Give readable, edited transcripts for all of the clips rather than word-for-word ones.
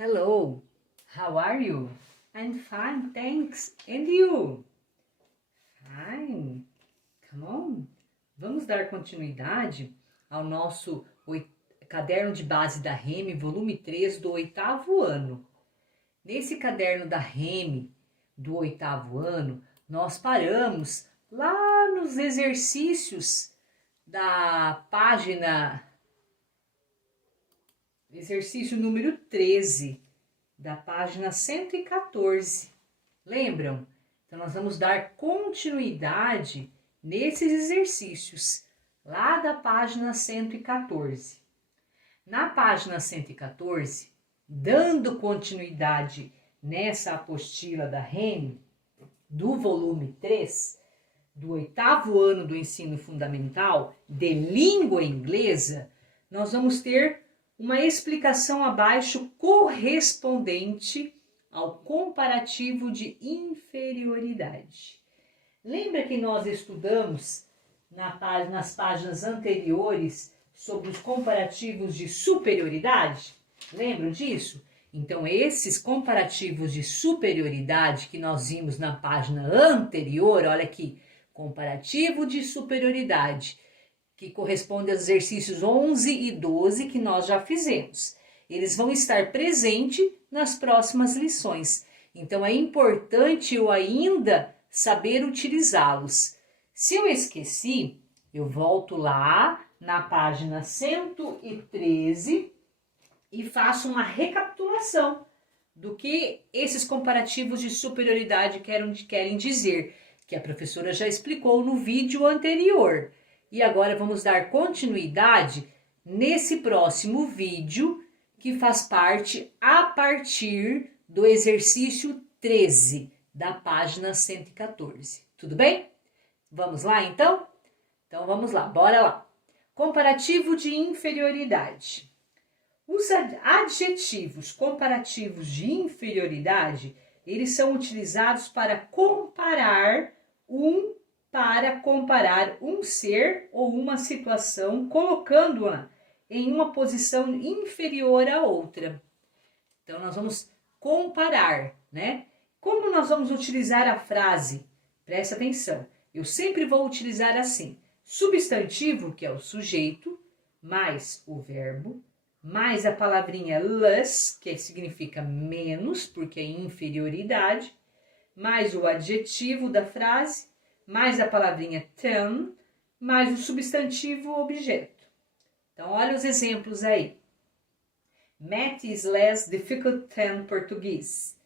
Hello, how are you? I'm fine, thanks. And you? Fine. Come on. Vamos dar continuidade ao nosso caderno de base da REME, volume 3 do 8º ano. Nesse caderno da REME do 8º ano, nós paramos lá nos exercícios da página... Exercício número 13, da página 114. Lembram? Então, nós vamos dar continuidade nesses exercícios, lá da página 114. Na página 114, dando continuidade nessa apostila da REME, do volume 3, do 8º ano do ensino fundamental, de língua inglesa, nós vamos ter uma explicação abaixo correspondente ao comparativo de inferioridade. Lembra que nós estudamos nas páginas anteriores sobre os comparativos de superioridade? Lembram disso? Então, esses comparativos de superioridade que nós vimos na página anterior, olha aqui, comparativo de superioridade, que corresponde aos exercícios 11 e 12 que nós já fizemos. Eles vão estar presentes nas próximas lições. Então, é importante eu ainda saber utilizá-los. Se eu esqueci, eu volto lá na página 113 e faço uma recapitulação do que esses comparativos de superioridade querem dizer, que a professora já explicou no vídeo anterior. E agora vamos dar continuidade nesse próximo vídeo, que faz parte a partir do exercício 13, da página 114. Tudo bem? Vamos lá, então? Então, vamos lá, bora lá. Comparativo de inferioridade. Os adjetivos comparativos de inferioridade, eles são utilizados para comparar um ser ou uma situação, colocando-a em uma posição inferior à outra. Então, nós vamos comparar, né? Como nós vamos utilizar a frase? Presta atenção. Eu sempre vou utilizar assim. Substantivo, que é o sujeito, mais o verbo, mais a palavrinha less, que significa menos, porque é inferioridade, mais o adjetivo da frase, mais a palavrinha than, mais o substantivo objeto. Então, olha os exemplos aí. Math is less difficult than Portuguese.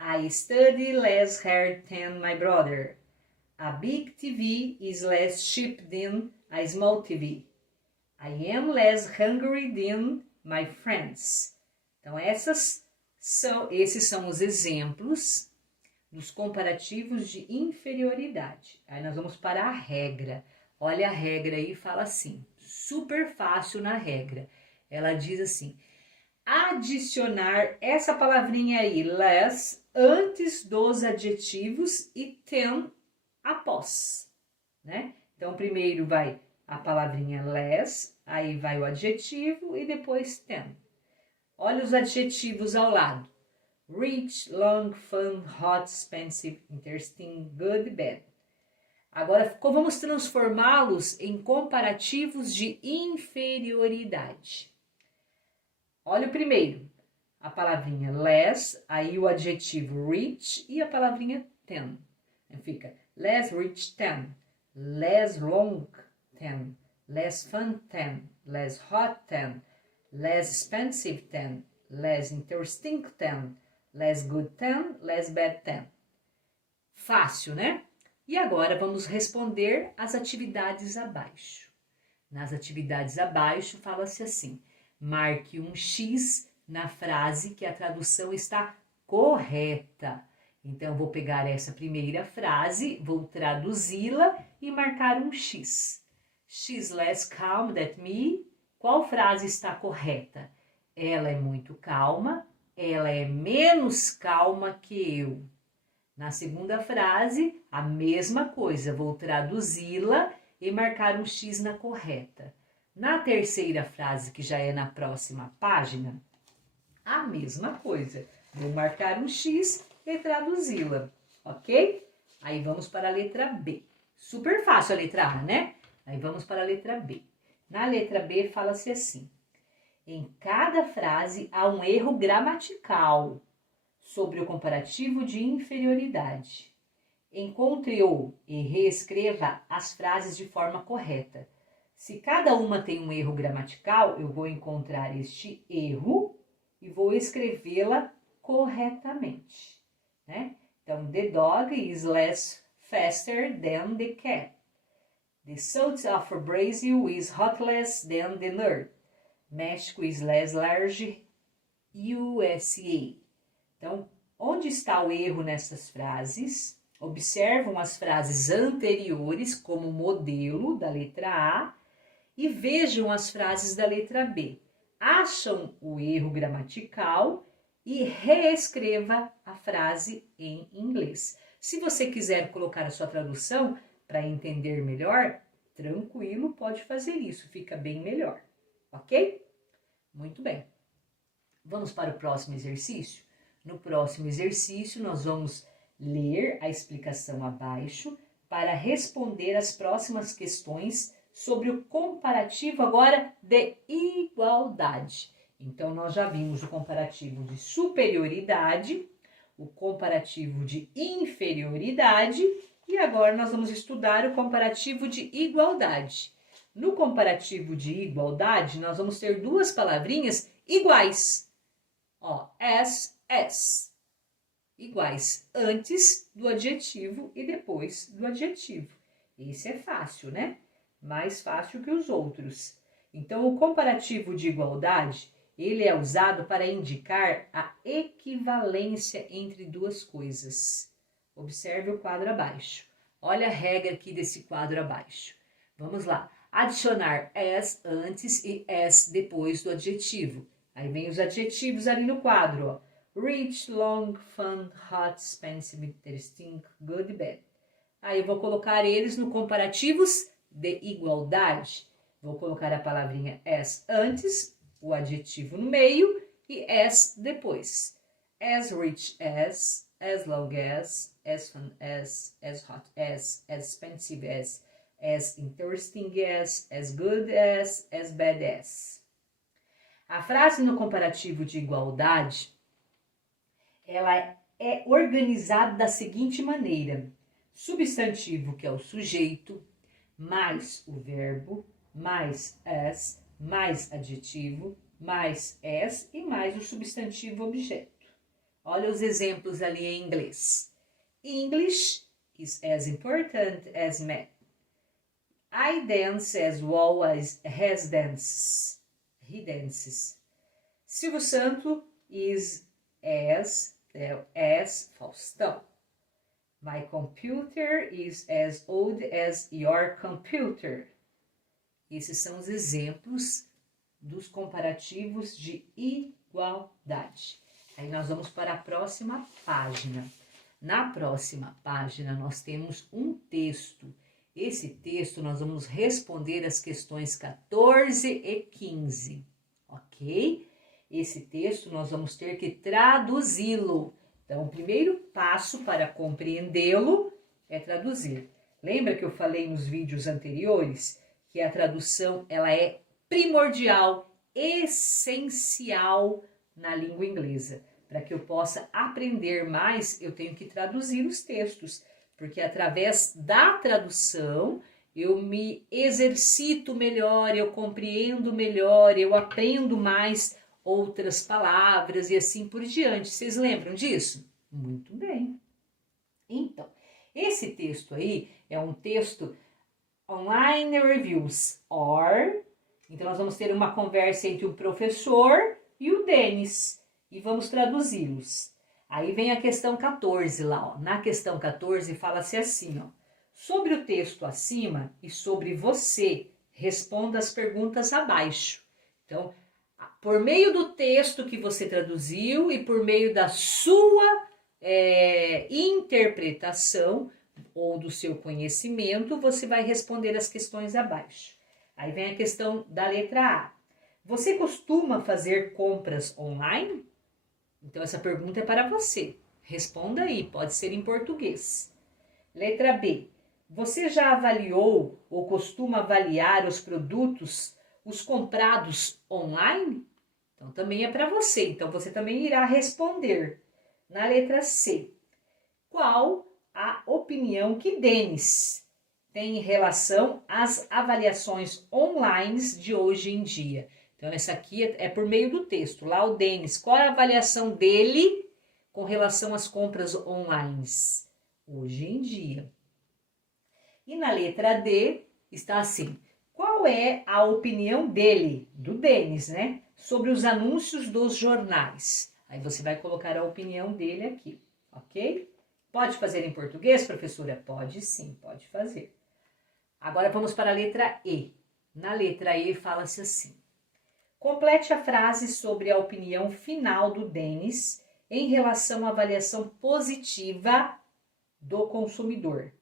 I study less hard than my brother. A big TV is less cheap than a small TV. I am less hungry than my friends. Então, esses são os exemplos dos comparativos de inferioridade. Aí nós vamos para a regra. Olha a regra aí e fala assim, super fácil na regra. Ela diz assim, adicionar essa palavrinha aí, less, antes dos adjetivos e than após, né? Então, primeiro vai a palavrinha less, aí vai o adjetivo e depois than. Olha os adjetivos ao lado. Rich, long, fun, hot, expensive, interesting, good, bad. Agora, vamos transformá-los em comparativos de inferioridade. Olha o primeiro, a palavrinha less, aí o adjetivo rich e a palavrinha than. Fica less rich than, less long than, less fun than, less hot than, less expensive than, less interesting than, less good than, less bad than. Fácil, né? E agora vamos responder as atividades abaixo. Nas atividades abaixo fala-se assim, marque um X na frase que a tradução está correta. Então, vou pegar essa primeira frase, vou traduzi-la e marcar um X. She's less calm than me. Qual frase está correta? Ela é muito calma. Ela é menos calma que eu. Na segunda frase, a mesma coisa, vou traduzi-la e marcar um X na correta. Na terceira frase, que já é na próxima página, A mesma coisa. Vou marcar um X e traduzi-la, ok? Aí vamos para a letra B. Super fácil a letra A, né? Aí vamos para a letra B. Na letra B fala-se assim: em cada frase há um erro gramatical sobre o comparativo de inferioridade. Encontre-o e reescreva as frases de forma correta. Se cada uma tem um erro gramatical, eu vou encontrar este erro e vou escrevê-la corretamente, né? Então, the dog is less faster than the cat. The salt of Brazil is hotless than the north. México is less large USA. Então, onde está o erro nessas frases? Observam as frases anteriores como modelo da letra A e vejam as frases da letra B. Acham o erro gramatical e reescreva a frase em inglês. Se você quiser colocar a sua tradução para entender melhor, tranquilo, pode fazer isso, fica bem melhor, ok? Muito bem. Vamos para o próximo exercício? No próximo exercício, nós vamos ler a explicação abaixo para responder as próximas questões sobre o comparativo agora de igualdade. Então, nós já vimos o comparativo de superioridade, o comparativo de inferioridade e agora nós vamos estudar o comparativo de igualdade. No comparativo de igualdade, nós vamos ter duas palavrinhas iguais. Ó, as. Iguais antes do adjetivo e depois do adjetivo. Esse é fácil, né? Mais fácil que os outros. Então, o comparativo de igualdade, ele é usado para indicar a equivalência entre duas coisas. Observe o quadro abaixo. Olha a regra aqui desse quadro abaixo. Vamos lá. Adicionar as antes e as depois do adjetivo. Aí vem os adjetivos ali no quadro, ó. Rich, long, fun, hot, expensive, interesting, good, bad. Aí eu vou colocar eles no comparativos de igualdade. Vou colocar a palavrinha as antes, o adjetivo no meio e as depois. As rich as long as fun as hot as expensive as interesting as good as bad as. A frase no comparativo de igualdade, ela é organizada da seguinte maneira: substantivo, que é o sujeito, mais o verbo, mais as, mais adjetivo, mais as e mais o substantivo objeto. Olha os exemplos ali em inglês. English is as important as math. I dance as well as he dances. Silvio Santos is as Faustão. My computer is as old as your computer. Esses são os exemplos dos comparativos de igualdade. Aí nós vamos para a próxima página. Na próxima página nós temos um texto. Esse texto nós vamos responder as questões 14 e 15, ok? Esse texto nós vamos ter que traduzi-lo. Então, o primeiro passo para compreendê-lo é traduzir. Lembra que eu falei nos vídeos anteriores que a tradução ela é primordial, essencial na língua inglesa. Para que eu possa aprender mais, eu tenho que traduzir os textos, porque através da tradução eu me exercito melhor, eu compreendo melhor, eu aprendo mais outras palavras e assim por diante. Vocês lembram disso? Muito bem. Então, esse texto aí é um texto online reviews, então nós vamos ter uma conversa entre o professor e o Denis e vamos traduzi-los. Aí vem a questão 14 lá, ó. Na questão 14 fala-se assim, ó: sobre o texto acima e sobre você, responda as perguntas abaixo. Então, por meio do texto que você traduziu e por meio da sua interpretação ou do seu conhecimento, você vai responder as questões abaixo. Aí vem a questão da letra A. Você costuma fazer compras online? Então, essa pergunta é para você. Responda aí, pode ser em português. Letra B. Você já avaliou ou costuma avaliar os produtos, os comprados online? Então, também é para você. Então, você também irá responder. Na letra C. Qual a opinião que Denis tem em relação às avaliações online de hoje em dia? Então, essa aqui é por meio do texto. Lá o Denis, qual é a avaliação dele com relação às compras online hoje em dia? E na letra D está assim, qual é a opinião dele, do Denis, né, sobre os anúncios dos jornais? Aí você vai colocar a opinião dele aqui, ok? Pode fazer em português, professora? Pode sim, pode fazer. Agora vamos para a letra E. Na letra E fala-se assim, complete a frase sobre a opinião final do Denis em relação à avaliação positiva do consumidor.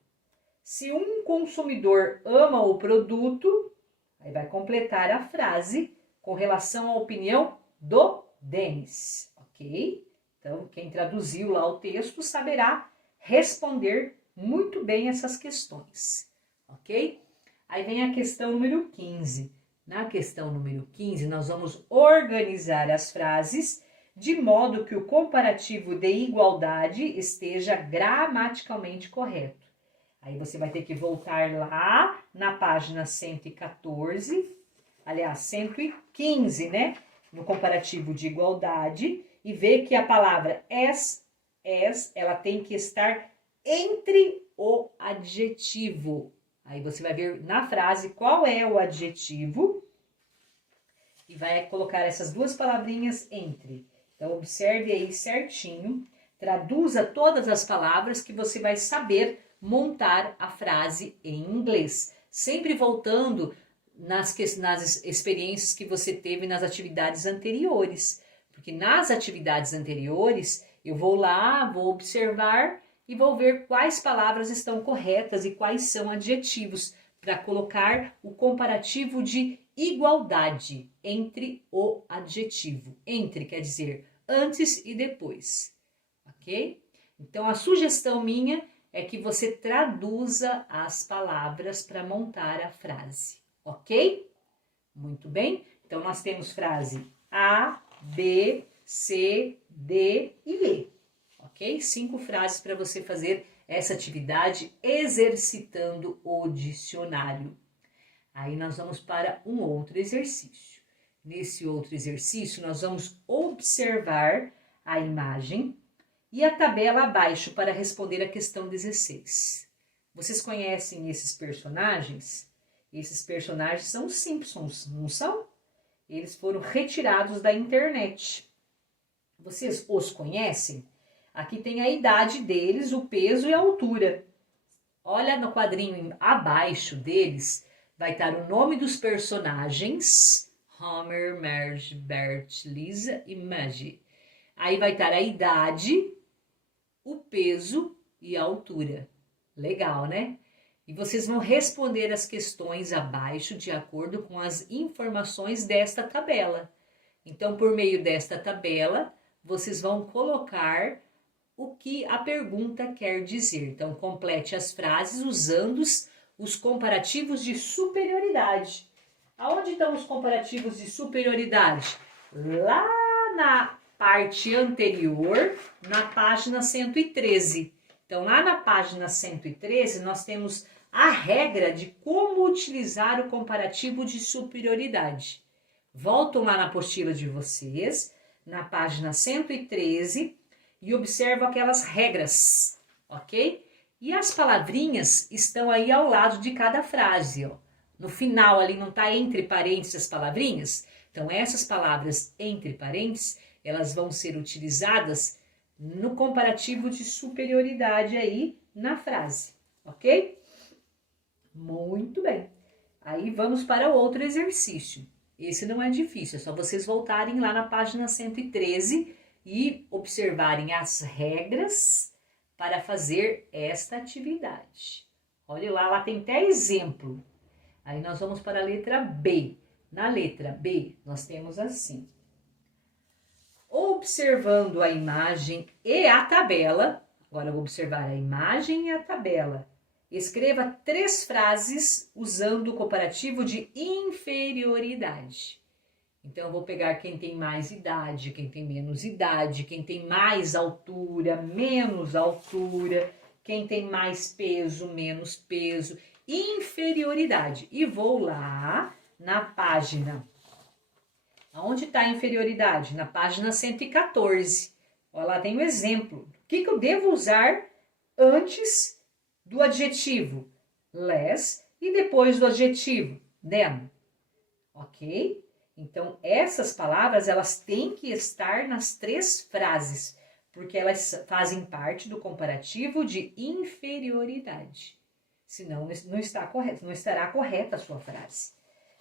Se um consumidor ama o produto, aí vai completar a frase com relação à opinião do Denis, ok? Então, quem traduziu lá o texto saberá responder muito bem essas questões, ok? Aí vem a questão número 15. Na questão número 15, nós vamos organizar as frases de modo que o comparativo de igualdade esteja gramaticalmente correto. Aí você vai ter que voltar lá na página 114, aliás, 115, né? No comparativo de igualdade e ver que a palavra as, ela tem que estar entre o adjetivo. Aí você vai ver na frase qual é o adjetivo e vai colocar essas duas palavrinhas entre. Então, observe aí certinho, traduza todas as palavras que você vai saber montar a frase em inglês. Sempre voltando nas experiências que você teve nas atividades anteriores. Porque nas atividades anteriores, eu vou lá, vou observar e vou ver quais palavras estão corretas e quais são adjetivos para colocar o comparativo de igualdade entre o adjetivo. Entre quer dizer antes e depois, ok? Então, a sugestão minha é que você traduza as palavras para montar a frase, ok? Muito bem? Então, nós temos frase A, B, C, D e E, ok? 5 frases para você fazer essa atividade exercitando o dicionário. Aí nós vamos para um outro exercício. Nesse outro exercício, nós vamos observar a imagem e a tabela abaixo para responder a questão 16. Vocês conhecem esses personagens? Esses personagens são os Simpsons, não são? Eles foram retirados da internet. Vocês os conhecem? Aqui tem a idade deles, o peso e a altura. Olha no quadrinho abaixo deles, vai estar o nome dos personagens, Homer, Marge, Bart, Lisa e Maggie. Aí vai estar a idade, o peso e a altura. Legal, né? E vocês vão responder as questões abaixo de acordo com as informações desta tabela. Então, por meio desta tabela, vocês vão colocar o que a pergunta quer dizer. Então, complete as frases usando os comparativos de superioridade. Aonde estão os comparativos de superioridade? Lá na parte anterior, na página 113. Então, lá na página 113, nós temos a regra de como utilizar o comparativo de superioridade. Voltam lá na apostila de vocês, na página 113, e observam aquelas regras, ok? E as palavrinhas estão aí ao lado de cada frase, ó. No final ali não está entre parênteses as palavrinhas? Então, essas palavras entre parênteses, elas vão ser utilizadas no comparativo de superioridade aí na frase, ok? Muito bem. Aí vamos para o outro exercício. Esse não é difícil, é só vocês voltarem lá na página 113 e observarem as regras para fazer esta atividade. Olha lá tem até exemplo. Aí nós vamos para a letra B. Na letra B, nós temos assim. observando a imagem e a tabela, agora eu vou observar a imagem e a tabela. Escreva 3 frases usando o comparativo de inferioridade. Então, eu vou pegar quem tem mais idade, quem tem menos idade, quem tem mais altura, menos altura, quem tem mais peso, menos peso, inferioridade. E vou lá na página. Onde está a inferioridade? Na página 114. Olha lá, tem um exemplo. O que eu devo usar antes do adjetivo less e depois do adjetivo than? Ok? Então, essas palavras, elas têm que estar nas 3 frases, porque elas fazem parte do comparativo de inferioridade. Senão, não estará correta a sua frase.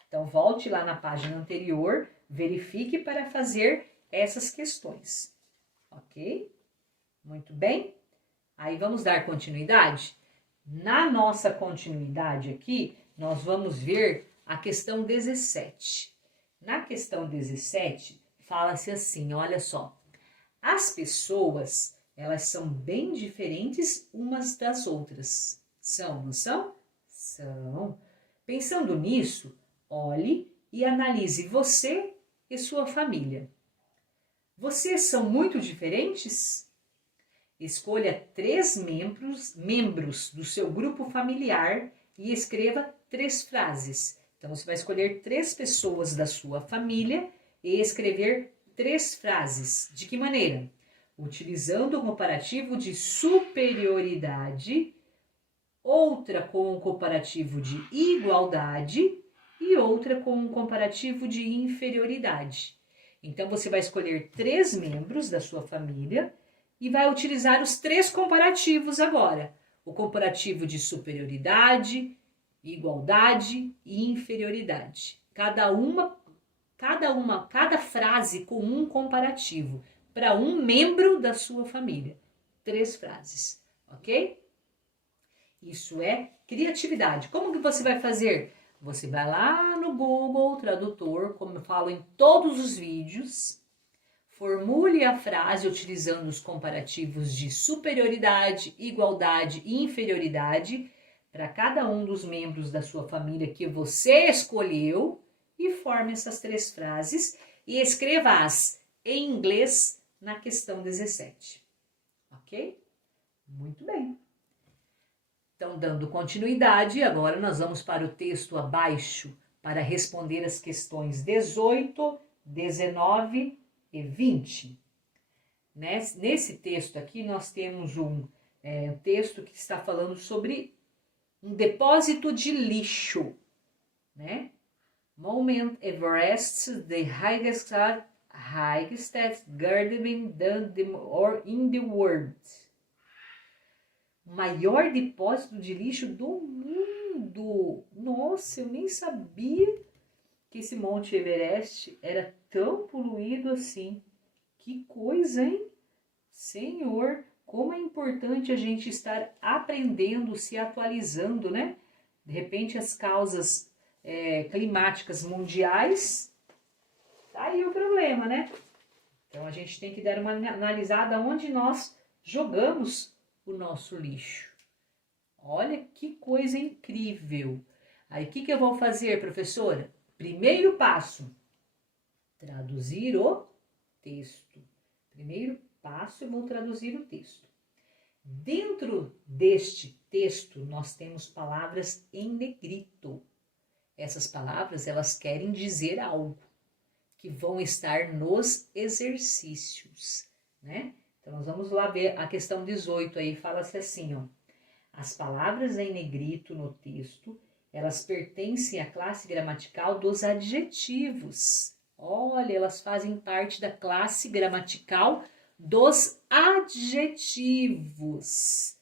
Então, volte lá na página anterior, verifique para fazer essas questões. Ok? Muito bem. Aí, vamos dar continuidade? Na nossa continuidade aqui, nós vamos ver a questão 17. Na questão 17, fala-se assim, olha só. As pessoas, elas são bem diferentes umas das outras. São, não são? São. Pensando nisso, olhe e analise você e sua família. Vocês são muito diferentes? Escolha 3 membros do seu grupo familiar e escreva 3 frases. Então, você vai escolher 3 pessoas da sua família e escrever 3 frases. De que maneira? Utilizando o comparativo de superioridade, outra com o comparativo de igualdade e outra com o comparativo de inferioridade. Então, você vai escolher 3 membros da sua família e vai utilizar os 3 comparativos agora. O comparativo de superioridade, igualdade e inferioridade. Cada frase com um comparativo para um membro da sua família. 3 frases, ok? Isso é criatividade. Como que você vai fazer? Você vai lá no Google Tradutor, como eu falo em todos os vídeos, formule a frase utilizando os comparativos de superioridade, igualdade e inferioridade para cada um dos membros da sua família que você escolheu e forme essas 3 frases e escreva-as em inglês na questão 17. Ok? Muito bem. Então, dando continuidade, agora nós vamos para o texto abaixo para responder as questões 18, 19 e 20. Nesse texto aqui, nós temos um texto que está falando sobre um depósito de lixo, né? Mount Everest, the highest garden in the world. O maior depósito de lixo do mundo. Nossa, eu nem sabia que esse Monte Everest era tão poluído assim. Que coisa, hein? Senhor, como é importante a gente estar aprendendo, se atualizando, né? De repente, as causas climáticas mundiais, tá aí o problema, né? Então, a gente tem que dar uma analisada onde nós jogamos o nosso lixo. Olha que coisa incrível. Aí, o que eu vou fazer, professora? Primeiro passo, traduzir o texto. Primeiro passo, eu vou traduzir o texto. Dentro deste texto, nós temos palavras em negrito. Essas palavras, elas querem dizer algo, que vão estar nos exercícios, né? Então, nós vamos lá ver a questão 18 aí, fala-se assim, ó. As palavras em negrito no texto, elas pertencem à classe gramatical dos adjetivos. Olha, elas fazem parte da classe gramatical dos adjetivos.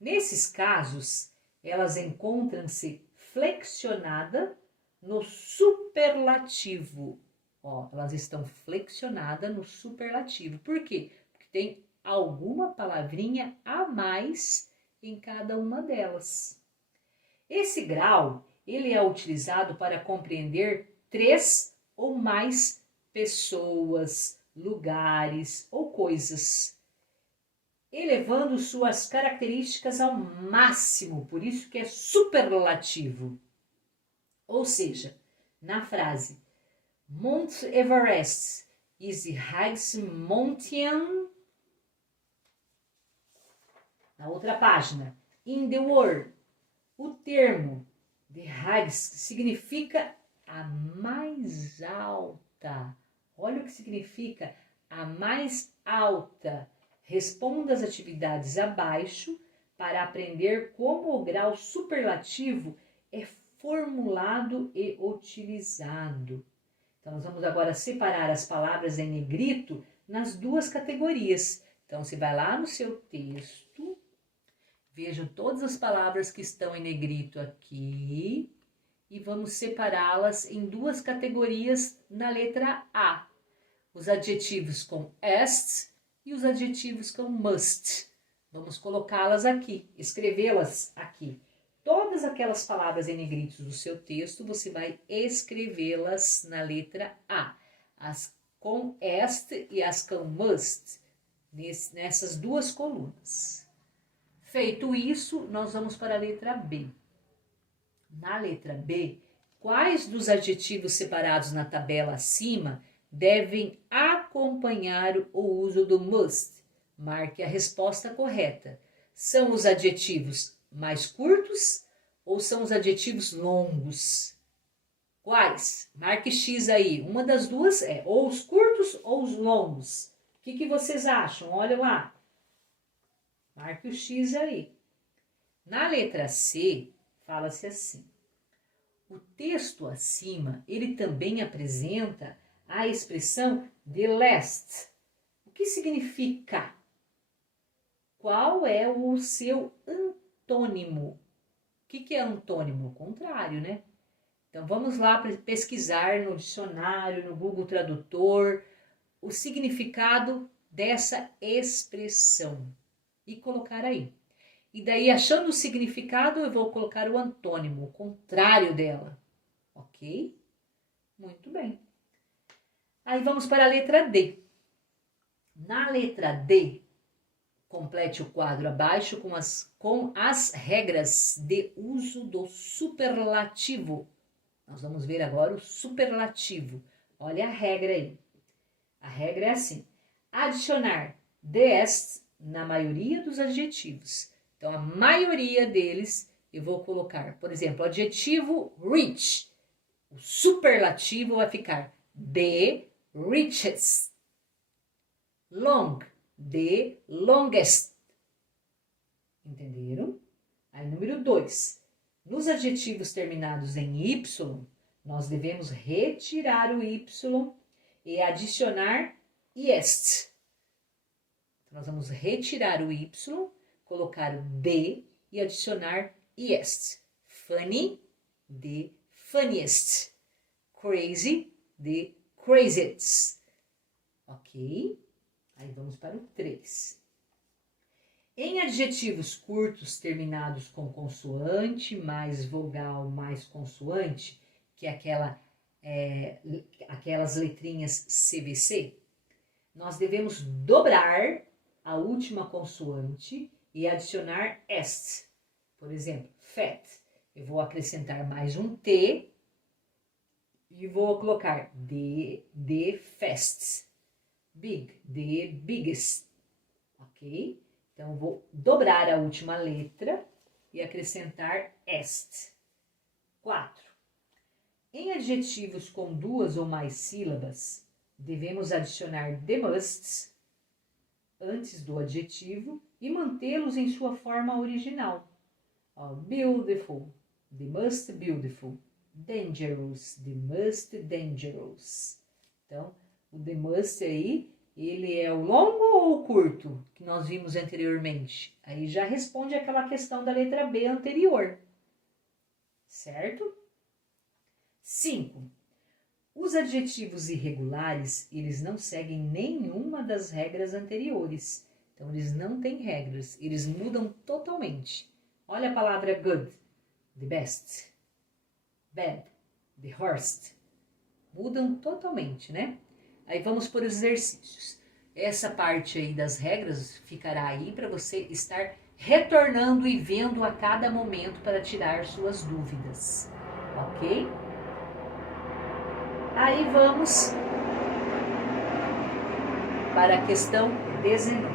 Nesses casos, elas encontram-se flexionadas no superlativo. Ó, elas estão flexionadas no superlativo. Por quê? Porque tem alguma palavrinha a mais em cada uma delas. Esse grau, ele é utilizado para compreender 3 ou mais pessoas, lugares ou coisas, elevando suas características ao máximo, por isso que é superlativo. Ou seja, na frase Mount Everest is the highest mountain, na outra página, in the world, o termo the highest significa a mais alta. Olha o que significa a mais alta. Responda as atividades abaixo para aprender como o grau superlativo é formulado e utilizado. Então, nós vamos agora separar as palavras em negrito nas duas categorias. Então, você vai lá no seu texto, veja todas as palavras que estão em negrito aqui e vamos separá-las em duas categorias na letra A. Os adjetivos com est e os adjetivos com must. Vamos colocá-las aqui, escrevê-las aqui. Todas aquelas palavras em negritos do seu texto, você vai escrevê-las na letra A. As com est e as com must, nessas duas colunas. Feito isso, nós vamos para a letra B. Na letra B, quais dos adjetivos separados na tabela acima devem acompanhar o uso do must? Marque a resposta correta. São os adjetivos mais curtos ou são os adjetivos longos? Quais? Marque X aí. Uma das duas é ou os curtos ou os longos. O que vocês acham? Olha lá. Marque o X aí. Na letra C, fala-se assim. O texto acima, ele também apresenta a expressão the last. O que significa? Qual é o seu antônimo? O que é antônimo? O contrário, né? Então, vamos lá pesquisar no dicionário, no Google Tradutor, o significado dessa expressão e colocar aí. E daí, achando o significado, eu vou colocar o antônimo, o contrário dela. Ok? Muito bem. Aí vamos para a letra D. Na letra D, complete o quadro abaixo com as regras de uso do superlativo. Nós vamos ver agora o superlativo. Olha a regra aí. A regra é assim. Adicionar des na maioria dos adjetivos. Então, a maioria deles eu vou colocar, por exemplo, o adjetivo rich. O superlativo vai ficar the richest. Long, the longest. Entenderam? Aí, número 2. Nos adjetivos terminados em Y, nós devemos retirar o Y e adicionar est. Então, nós vamos retirar o Y, colocar o D e adicionar est. Funny, the funniest. Crazy, the craziest. Ok? Aí vamos para o 3. Em adjetivos curtos terminados com consoante, mais vogal, mais consoante, que é aquelas letrinhas CVC, nós devemos dobrar a última consoante e adicionar est. Por exemplo, fat. Eu vou acrescentar mais um T e vou colocar the fast. Big, the biggest. Ok? Então, eu vou dobrar a última letra e acrescentar est. 4. Em adjetivos com duas ou mais sílabas, devemos adicionar the musts antes do adjetivo e mantê-los em sua forma original. Beautiful, the most beautiful. Dangerous, the most dangerous. Então, o the must aí, ele é o longo ou o curto que nós vimos anteriormente? Aí já responde aquela questão da letra B anterior. Certo? 5. Os adjetivos irregulares, eles não seguem nenhuma das regras anteriores. Então, eles não têm regras, eles mudam totalmente. Olha a palavra good, the best, bad, the worst. Mudam totalmente, né? Aí vamos para os exercícios. Essa parte aí das regras ficará aí para você estar retornando e vendo a cada momento para tirar suas dúvidas, ok? Aí vamos para a questão 19.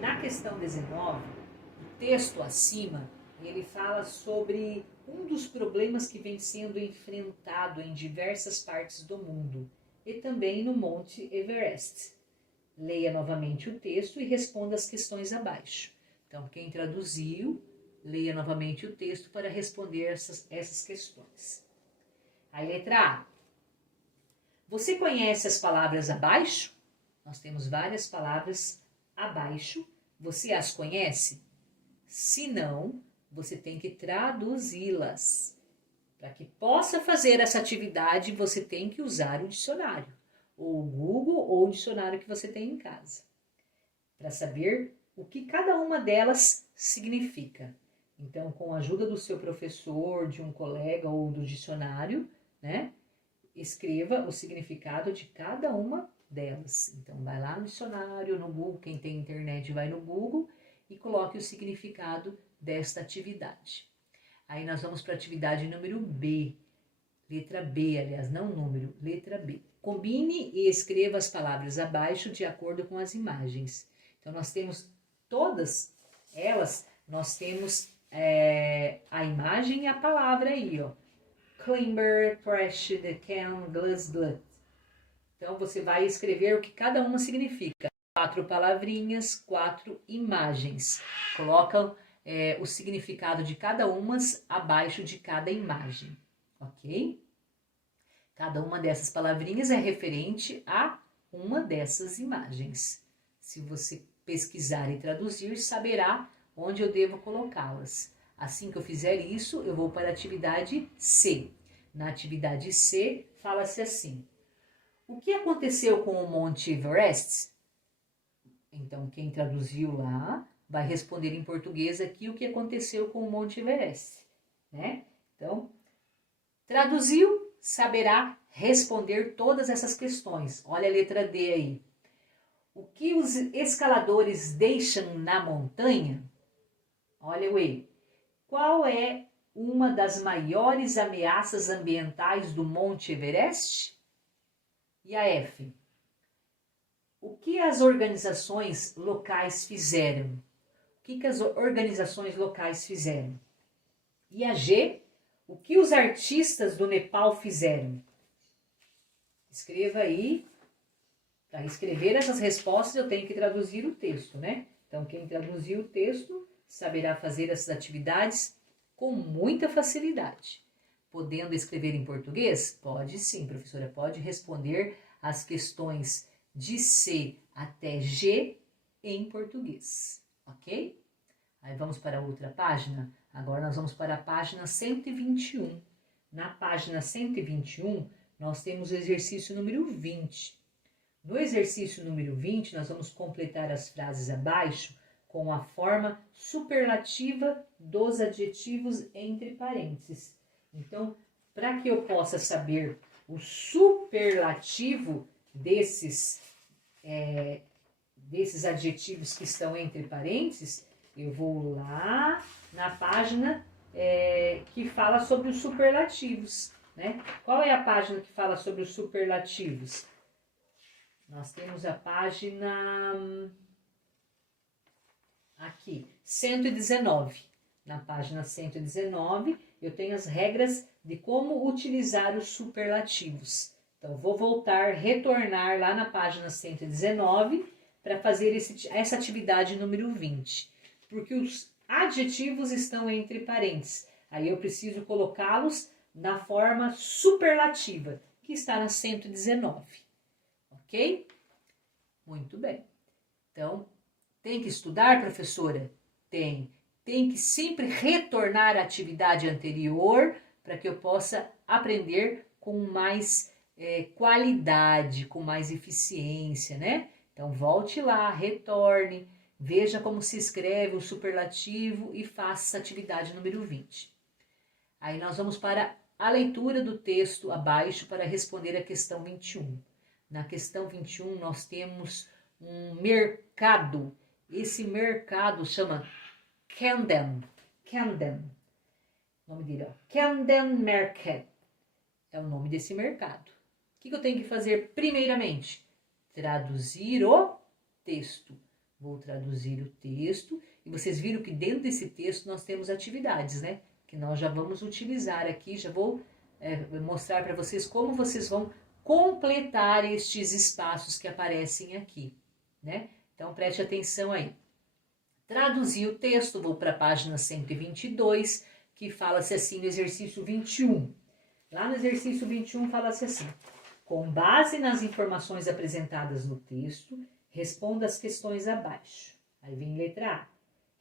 Na questão 19, o texto acima, ele fala sobre um dos problemas que vem sendo enfrentado em diversas partes do mundo e também no Monte Everest. Leia novamente o texto e responda as questões abaixo. Então, quem traduziu, leia novamente o texto para responder essas questões. Aí, letra A. Você conhece as palavras abaixo? Nós temos várias palavras abaixo. Você as conhece? Se não, você tem que traduzi-las. Para que possa fazer essa atividade, você tem que usar o dicionário, ou o Google, ou o dicionário que você tem em casa, para saber o que cada uma delas significa. Então, com a ajuda do seu professor, de um colega ou do dicionário, né, escreva o significado de cada uma delas. Então, vai lá no dicionário, no Google, quem tem internet vai no Google e coloque o significado desta atividade. Aí nós vamos para a atividade número B, letra B, aliás, não número, letra B. Combine e escreva as palavras abaixo de acordo com as imagens. Então, nós temos todas elas, nós temos a imagem e a palavra aí, ó. Climber, Crash, The Can, Glass, Blood. Então, você vai escrever o que cada uma significa. 4 palavrinhas, 4 imagens. Coloca o significado de cada uma abaixo de cada imagem, ok? Cada uma dessas palavrinhas é referente a uma dessas imagens. Se você pesquisar e traduzir, saberá onde eu devo colocá-las. Assim que eu fizer isso, eu vou para a atividade C. Na atividade C, fala-se assim: o que aconteceu com o Monte Everest? Então, quem traduziu lá vai responder em português aqui o que aconteceu com o Monte Everest, né? Então, traduziu, saberá responder todas essas questões. Olha a letra D aí. O que os escaladores deixam na montanha? Olha o E. Qual é uma das maiores ameaças ambientais do Monte Everest? E a F. O que as organizações locais fizeram? O que as organizações locais fizeram? E a G. O que os artistas do Nepal fizeram? Escreva aí. Para escrever essas respostas, eu tenho que traduzir o texto, né? Então, quem traduziu o texto saberá fazer essas atividades com muita facilidade. Podendo escrever em português? Pode sim, professora. Pode responder as questões de C até G em português, ok? Aí vamos para outra página. Agora nós vamos para a página 121. Na página 121, nós temos o exercício número 20. No exercício número 20, nós vamos completar as frases abaixo com a forma superlativa dos adjetivos entre parênteses. Então, para que eu possa saber o superlativo desses adjetivos que estão entre parênteses, eu vou lá na página que fala sobre os superlativos, né? Qual é a página que fala sobre os superlativos? Nós temos a página aqui, 119. Na página 119, eu tenho as regras de como utilizar os superlativos. Então, vou retornar lá na página 119 para fazer essa atividade número 20. Porque os adjetivos estão entre parênteses. Aí eu preciso colocá-los na forma superlativa, que está na 119. Ok? Muito bem. Então, tem que estudar, professora? Tem. Tem que sempre retornar à atividade anterior para que eu possa aprender com mais qualidade, com mais eficiência, né? Então, volte lá, retorne, veja como se escreve o superlativo e faça essa atividade número 20. Aí nós vamos para a leitura do texto abaixo para responder a questão 21. Na questão 21, nós temos um mercado. Esse mercado chama Camden. Camden. O nome dele, ó. Camden Market. É o nome desse mercado. O que eu tenho que fazer primeiramente? Traduzir o texto. Vou traduzir o texto. E vocês viram que dentro desse texto nós temos atividades, né? Que nós já vamos utilizar aqui. Já vou mostrar para vocês como vocês vão completar estes espaços que aparecem aqui, né? Então, preste atenção aí. Traduzir o texto, vou para a página 122, que fala-se assim no exercício 21. Lá no exercício 21 fala-se assim: com base nas informações apresentadas no texto, responda as questões abaixo. Aí vem letra A.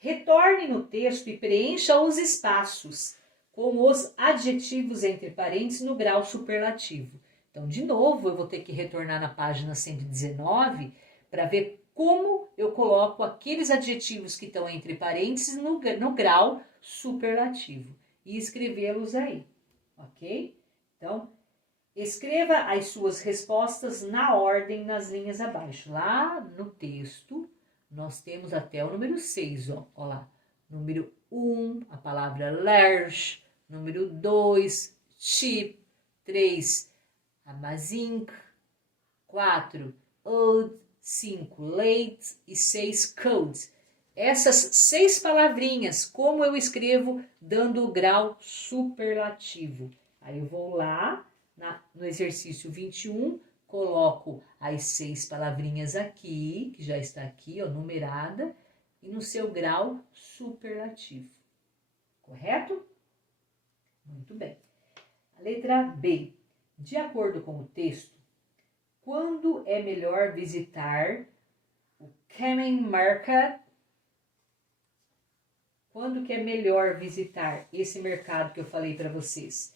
Retorne no texto e preencha os espaços com os adjetivos entre parênteses no grau superlativo. Então, de novo, eu vou ter que retornar na página 119 para ver como eu coloco aqueles adjetivos que estão entre parênteses no grau superlativo e escrevê-los aí, ok? Então, escreva as suas respostas na ordem nas linhas abaixo. Lá no texto, nós temos até o número 6, ó lá. Número 1, a palavra large. Número 2, cheap. 3, amazing. 4, old. 5, late. E 6, cold. Essas 6 palavrinhas, como eu escrevo dando o grau superlativo. Aí eu vou lá no exercício 21, coloco as 6 palavrinhas aqui, que já está aqui, ó, numerada, e no seu grau superlativo. Correto? Muito bem. A letra B. De acordo com o texto, quando é melhor visitar o Camden Market? Quando que é melhor visitar esse mercado que eu falei para vocês?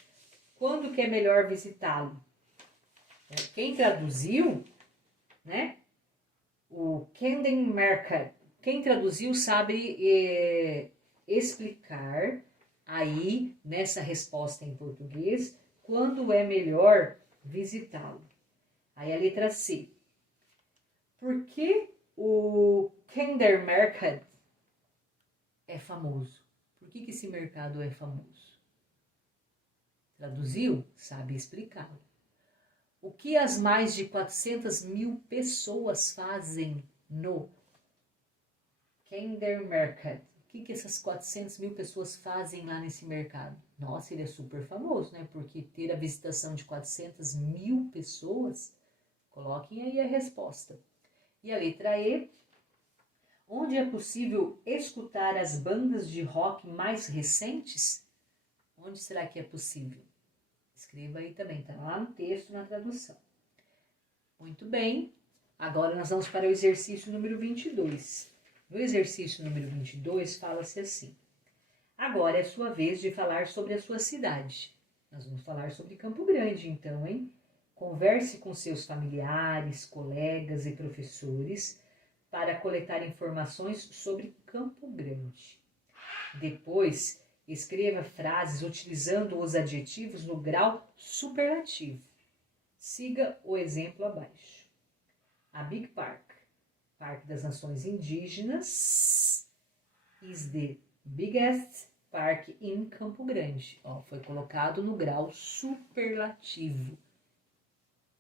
Quando que é melhor visitá-lo? Quem traduziu, né? O Camden Market. Quem traduziu sabe explicar aí, nessa resposta em português, quando é melhor visitá-lo. Aí a letra C. Por que o Camden Market é famoso? Por que esse mercado é famoso? Traduziu? Sabe explicá-lo. O que as mais de 400 mil pessoas fazem no Camden Market? O que essas 400 mil pessoas fazem lá nesse mercado? Nossa, ele é super famoso, né? Porque ter a visitação de 400 mil pessoas, coloquem aí a resposta. E a letra E. Onde é possível escutar as bandas de rock mais recentes? Onde será que é possível? Escreva aí também, tá lá no texto, na tradução. Muito bem. Agora nós vamos para o exercício número 22. No exercício número 22 fala-se assim: agora é sua vez de falar sobre a sua cidade. Nós vamos falar sobre Campo Grande, então, hein? Converse com seus familiares, colegas e professores para coletar informações sobre Campo Grande. Depois, escreva frases utilizando os adjetivos no grau superlativo. Siga o exemplo abaixo. A Big Park, Parque das Nações Indígenas, is the biggest park in Campo Grande. Ó, foi colocado no grau superlativo,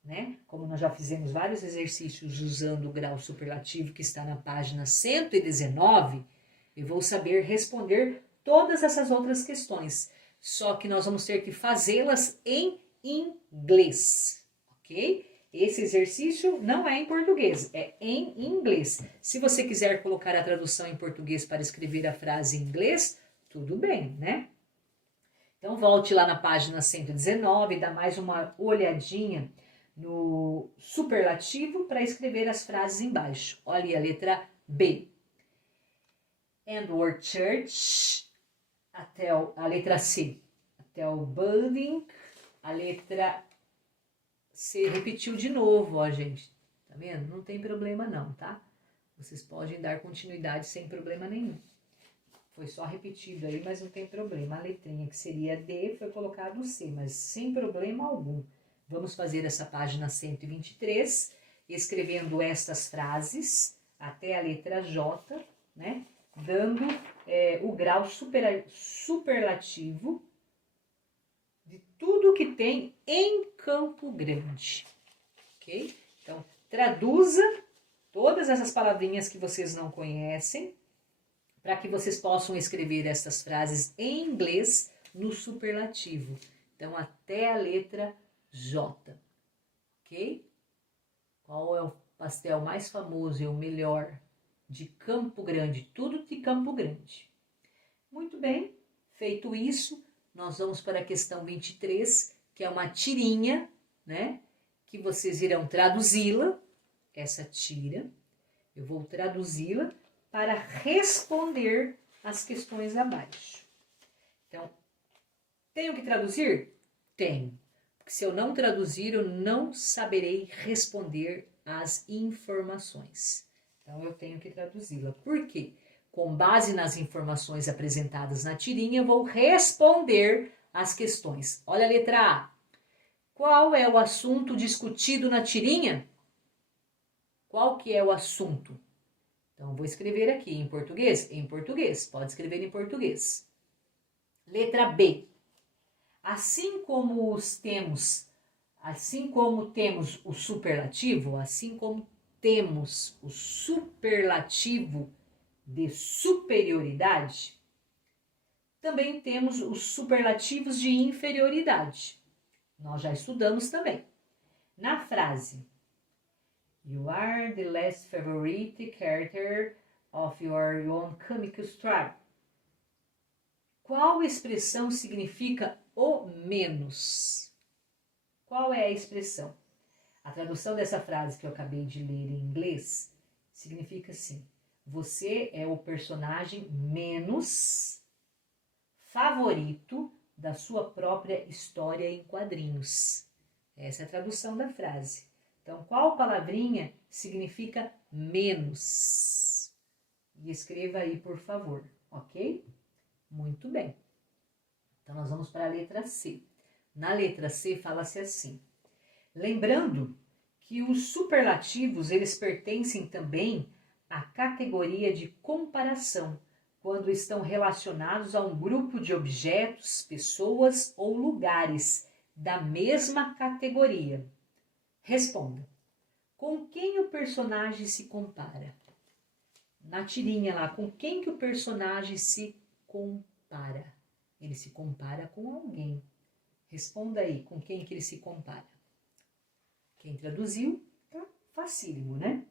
né? Como nós já fizemos vários exercícios usando o grau superlativo que está na página 119, eu vou saber responder todas essas outras questões. Só que nós vamos ter que fazê-las em inglês, ok? Esse exercício não é em português, é em inglês. Se você quiser colocar a tradução em português para escrever a frase em inglês, tudo bem, né? Então, volte lá na página 119, dá mais uma olhadinha no superlativo para escrever as frases embaixo. Olha a letra B. And our church, até a letra C. Até o building, a letra C repetiu de novo, ó, gente. Tá vendo? Não tem problema não, tá? Vocês podem dar continuidade sem problema nenhum. Foi só repetido aí, mas não tem problema. A letrinha que seria D foi colocado C, mas sem problema algum. Vamos fazer essa página 123, escrevendo estas frases até a letra J, né? Dando o grau superlativo de tudo que tem em Campo Grande, ok? Então, traduza todas essas palavrinhas que vocês não conhecem, para que vocês possam escrever essas frases em inglês no superlativo. Então, até a letra J, ok? Qual é o pastel mais famoso e o melhor de Campo Grande? Tudo de Campo Grande. Muito bem, feito isso, nós vamos para a questão 23, que é uma tirinha, né? Que vocês irão traduzi-la, essa tira. Eu vou traduzi-la para responder as questões abaixo. Então, tenho que traduzir? Tenho. Porque se eu não traduzir, eu não saberei responder as informações. Então, eu tenho que traduzi-la. Por quê? Com base nas informações apresentadas na tirinha, eu vou responder as questões. Olha a letra A. Qual é o assunto discutido na tirinha? Qual que é o assunto? Então, vou escrever aqui em português? Em português. Pode escrever em português. Letra B. Assim como temos o superlativo, assim como temos o superlativo de superioridade, também temos os superlativos de inferioridade. Nós já estudamos também. Na frase You are the less favorite character of your own comic strip. Qual expressão significa o menos? Qual é a expressão? A tradução dessa frase que eu acabei de ler em inglês significa assim: você é o personagem menos favorito da sua própria história em quadrinhos. Essa é a tradução da frase. Então, qual palavrinha significa menos? E escreva aí, por favor, ok? Muito bem. Então, nós vamos para a letra C. Na letra C, fala-se assim. Lembrando que os superlativos, eles pertencem também à categoria de comparação, quando estão relacionados a um grupo de objetos, pessoas ou lugares da mesma categoria. Responda. Com quem o personagem se compara? Na tirinha lá, com quem que o personagem se compara? Ele se compara com alguém. Responda aí, com quem que ele se compara? Quem traduziu, tá facílimo, né?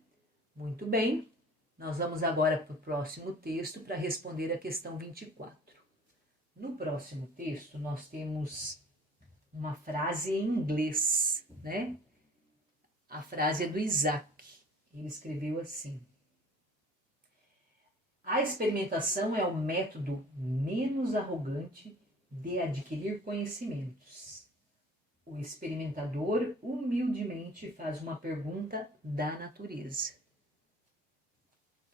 Muito bem, nós vamos agora para o próximo texto para responder a questão 24. No próximo texto, nós temos uma frase em inglês, né? A frase é do Isaac. Ele escreveu assim. A experimentação é o método menos arrogante de adquirir conhecimentos. O experimentador humildemente faz uma pergunta da natureza.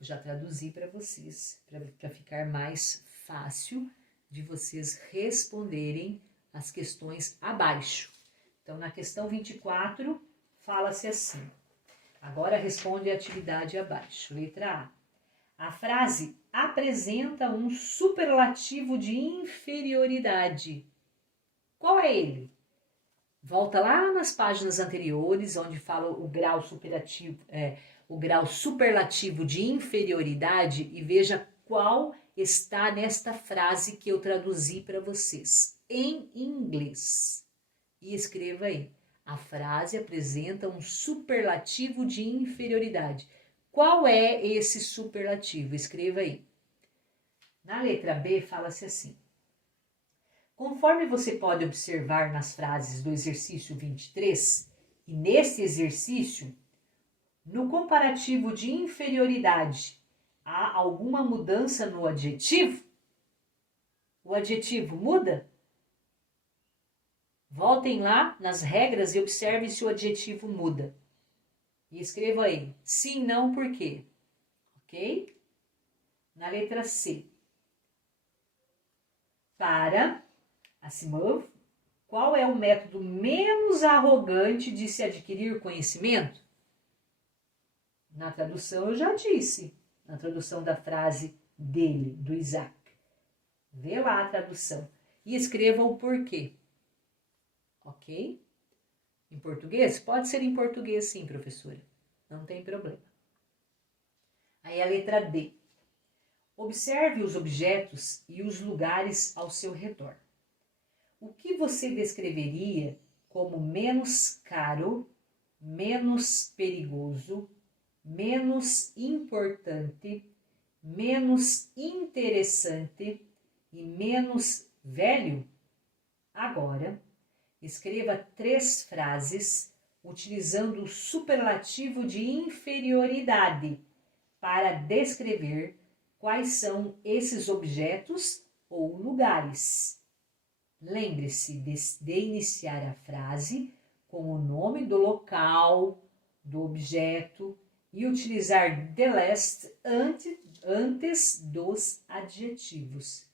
Eu já traduzi para vocês, para ficar mais fácil de vocês responderem as questões abaixo. Então, na questão 24, fala-se assim. Agora responde a atividade abaixo. Letra A. A frase apresenta um superlativo de inferioridade. Qual é ele? Volta lá nas páginas anteriores, onde fala o grau superlativo de inferioridade e veja qual está nesta frase que eu traduzi para vocês em inglês. E escreva aí. A frase apresenta um superlativo de inferioridade. Qual é esse superlativo? Escreva aí. Na letra B, fala-se assim. Conforme você pode observar nas frases do exercício 23, e nesse exercício, no comparativo de inferioridade, há alguma mudança no adjetivo? O adjetivo muda? Voltem lá nas regras e observem se o adjetivo muda. E escreva aí, sim, não, por quê? Ok? Na letra C. Para Asimov, qual é o método menos arrogante de se adquirir conhecimento? Na tradução eu já disse, na tradução da frase dele, do Isaac. Vê lá a tradução e escreva o porquê. Ok? Em português? Pode ser em português sim, professora. Não tem problema. Aí a letra D. Observe os objetos e os lugares ao seu redor. O que você descreveria como menos caro, menos perigoso, menos importante, menos interessante e menos velho? Agora, escreva 3 frases utilizando o superlativo de inferioridade para descrever quais são esses objetos ou lugares. Lembre-se de iniciar a frase com o nome do local, do objeto e utilizar the last antes dos adjetivos.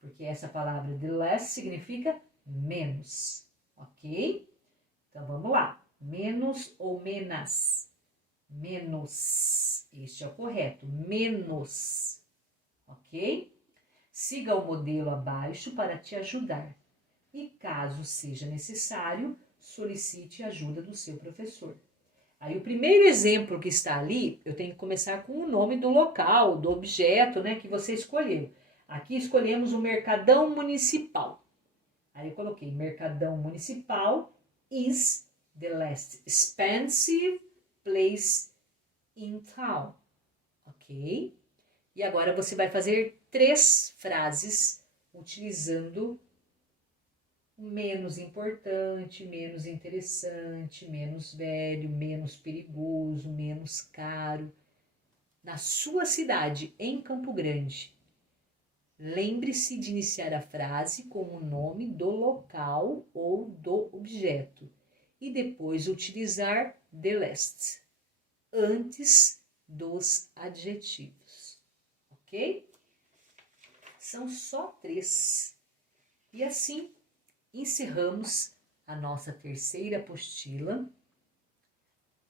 Porque essa palavra the last significa menos, ok? Então vamos lá. Menos ou menos? Menos. Este é o correto. Menos, ok? Siga o modelo abaixo para te ajudar. E caso seja necessário, solicite a ajuda do seu professor. Aí o primeiro exemplo que está ali, eu tenho que começar com o nome do local, do objeto, né, que você escolheu. Aqui escolhemos o Mercadão Municipal. Aí eu coloquei Mercadão Municipal is the less expensive place in town. Ok? E agora você vai fazer 3 frases utilizando menos importante, menos interessante, menos velho, menos perigoso, menos caro. Na sua cidade, em Campo Grande, lembre-se de iniciar a frase com o nome do local ou do objeto e depois utilizar the last antes dos adjetivos, ok? São só 3. E assim encerramos a nossa terceira apostila,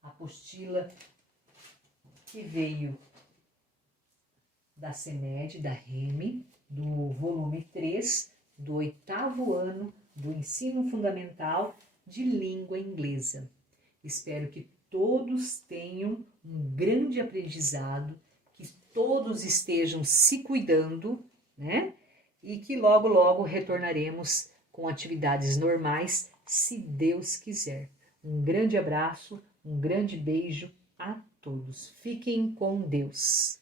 a apostila que veio da CEMED, da REME, do volume 3, do 8º ano do Ensino Fundamental de Língua Inglesa. Espero que todos tenham um grande aprendizado, que todos estejam se cuidando, né? E que logo, logo retornaremos com atividades normais, se Deus quiser. Um grande abraço, um grande beijo a todos. Fiquem com Deus.